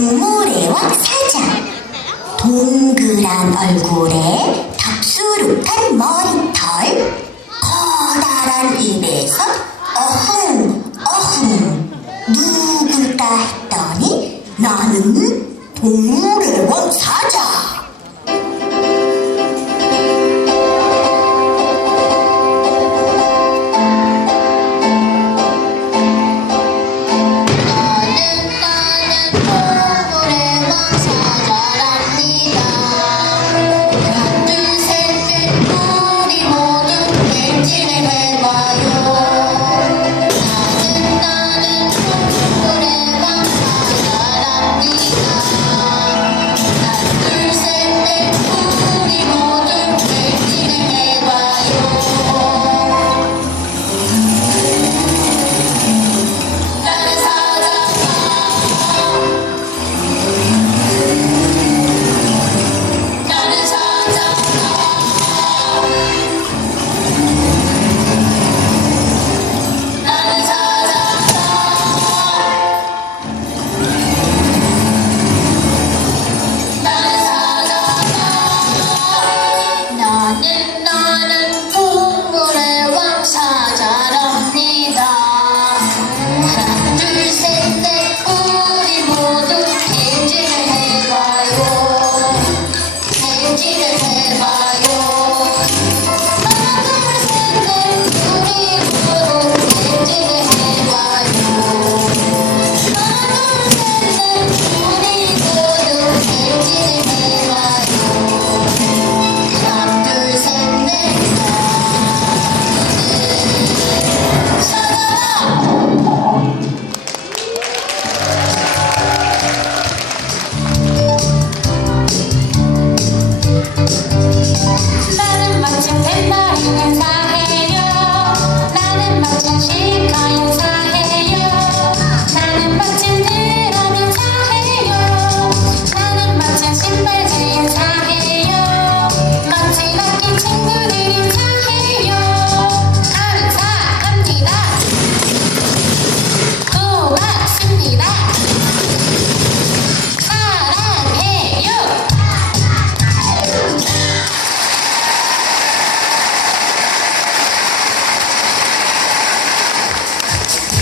동물의 왕 사자 동그란 얼굴에 덥수룩한 머리털. 커다란 입에서 어흥 어흥. 누굴까 했더니 나는 동물의 왕 사자 你的头发哟。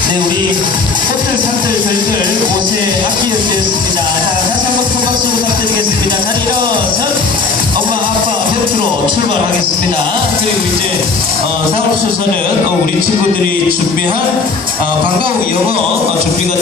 네, 우리 꽃들, 산들, 별들, 옷의 악기 연주였습니다. 자, 다시 한번 큰 박수 부탁드리겠습니다. 자리 일어서 엄마, 아빠 곁으로 출발하겠습니다. 그리고 이제, 순서는 어, 우리 친구들이 준비한 어, 반가운 영어 어, 준비가